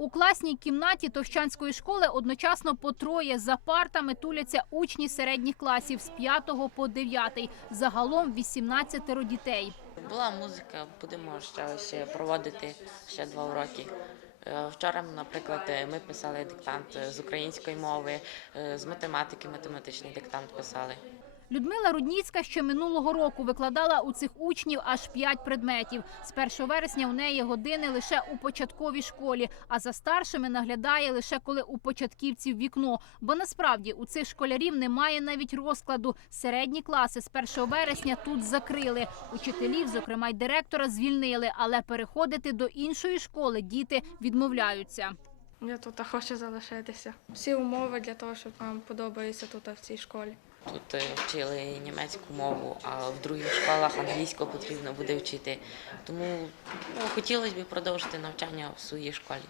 У класній кімнаті Товщанської школи одночасно по троє за партами туляться учні середніх класів з 5 по 9. Загалом 18 дітей. Була музика, будемо ще ось проводити ще два уроки. Е, Вчора, наприклад, е, ми писали диктант е, з української мови, з математики математичний диктант писали. Людмила Рудніцька ще минулого року викладала у цих учнів аж 5 предметів. З 1 вересня у неї години лише у початковій школі, а за старшими наглядає лише коли у початківців вікно. Бо насправді у цих школярів немає навіть розкладу. Середні класи з 1 вересня тут закрили. Учителів, зокрема й директора, звільнили, але переходити до іншої школи діти відмовляються. Я тут хочу залишитися. Всі умови для того, щоб нам подобається тут в цій школі. Тут е, вчили німецьку мову, а в других школах англійську потрібно буде вчити. Тому ну, хотілося б продовжити навчання в своїй школі.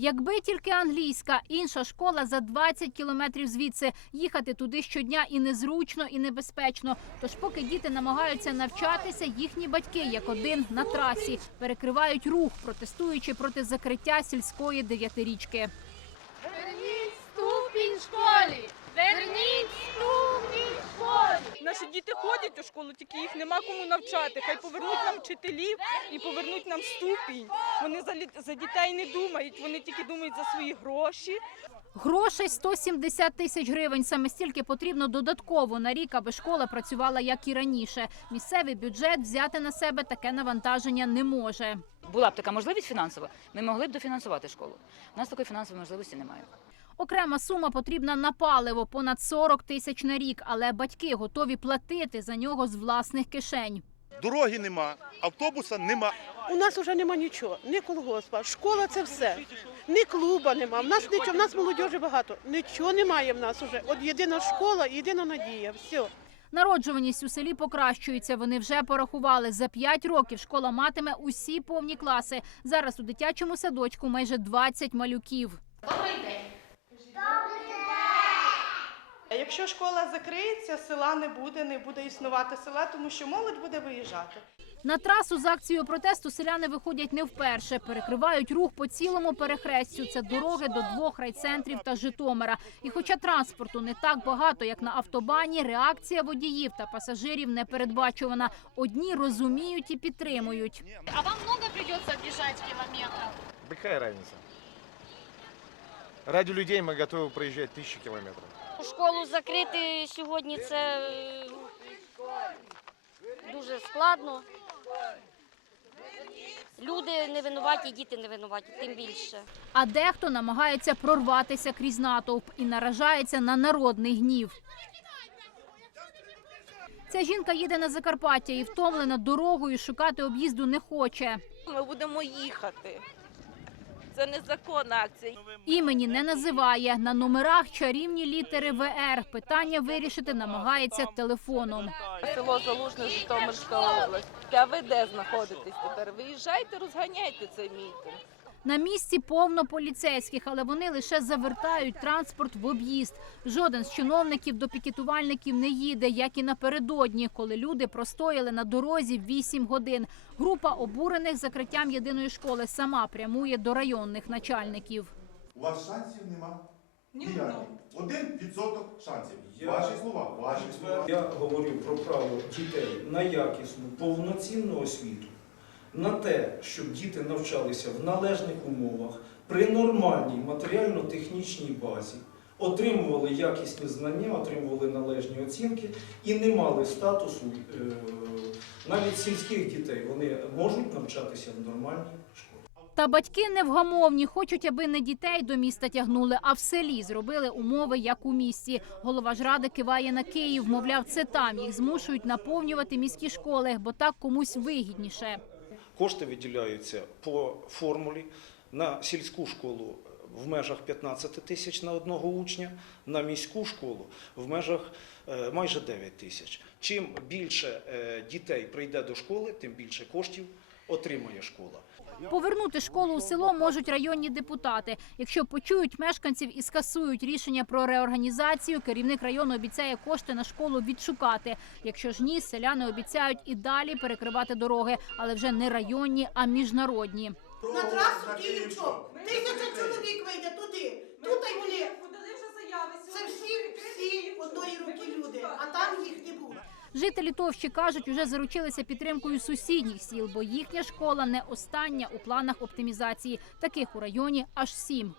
Якби тільки англійська, інша школа за 20 кілометрів звідси. Їхати туди щодня і незручно, і небезпечно. Тож, поки діти намагаються навчатися, їхні батьки, як один на трасі, перекривають рух, протестуючи проти закриття сільської дев'ятирічки. Верніть ступінь школі! Верніть ступінь школі! Наші діти ходять у школу, тільки їх нема кому навчати. Хай повернуть нам вчителів і повернуть нам ступінь. Вони за, за дітей не думають, вони тільки думають за свої гроші. Грошей 170 тисяч гривень. Саме стільки потрібно додатково на рік, аби школа працювала як і раніше. Місцевий бюджет взяти на себе таке навантаження не може. була б така можливість фінансова, ми могли б дофінансувати школу. У нас такої фінансової можливості немає. Окрема сума потрібна на паливо понад 40 тисяч на рік, але батьки готові платити за нього з власних кишень. Дороги нема, автобуса нема. У нас вже нема нічого, ні колгоспа, школа це все. Ні клуба нема. В нас нічого, в нас молодіжі багато. Нічого немає в нас уже. От єдина школа, єдина надія. Все. Народжуваність у селі покращується. Вони вже порахували. За 5 років школа матиме усі повні класи. Зараз у дитячому садочку майже 20 малюків. А Якщо школа закриється, села не буде, не буде існувати села, тому що молодь буде виїжджати. На трасу з акцією протесту селяни виходять не вперше. Перекривають рух по цілому перехрестю. Це дороги до двох райцентрів та Житомира. І хоча транспорту не так багато, як на автобані, реакція водіїв та пасажирів непередбачувана. Одні розуміють і підтримують. А вам много придется бежать километров? Да какая разница? Ради людей мы готовы проезжать тысячи километров. Школу закрити сьогодні це е, дуже складно. Люди не винуваті, діти не винуваті, тим більше. А дехто намагається прорватися крізь натовп і наражається на народний гнів. Ця жінка їде на Закарпаття і втомлена дорогою шукати об'їзду не хоче. Ми будемо їхати. Це незаконна акція. Імені не називає. На номерах чарівні літери ВР. Питання вирішити намагається телефоном. Село Залужне, Житомирська область. А ви де знаходитесь тепер? Виїжджайте, розганяйте цей мітинг. На місці повно поліцейських, але вони лише завертають транспорт в об'їзд. Жоден з чиновників до пікетувальників не їде, як і напередодні, коли люди простояли на дорозі 8 годин. Група обурених закриттям єдиної школи сама прямує до районних начальників. У вас шансів нема. Ніяких. Один відсоток шансів. Ваші слова, ваші слова. Я говорю про право дітей на якісну, повноцінну освіту, на те, щоб діти навчалися в належних умовах, при нормальній матеріально-технічній базі, отримували якісні знання, отримували належні оцінки і не мали статусу е, навіть сільських дітей. Вони можуть навчатися в нормальній школі. Та батьки невгамовні, хочуть, аби не дітей до міста тягнули, а в селі зробили умови, як у місті. Голова ж ради киває на Київ. Мовляв, це там їх змушують наповнювати міські школи, бо так комусь вигідніше. Кошти виділяються по формулі на сільську школу в межах 15 тисяч на одного учня, на міську школу в межах е, майже 9 тисяч. Чим більше е, дітей прийде до школи, тим більше коштів отримує школа. Повернути школу у село можуть районні депутати. Якщо почують мешканців і скасують рішення про реорганізацію, керівник району обіцяє кошти на школу відшукати. Якщо ж ні, селяни обіцяють і далі перекривати дороги, але вже не районні, а міжнародні. На трасу Київчок тисяча чоловік вийде туди. Тут й вони подали заяви. Це всі всі одної руки люди, а там їх не було. Жителі Товщі кажуть, уже заручилися підтримкою сусідніх сіл, бо їхня школа не остання у планах оптимізації. Таких у районі аж сім.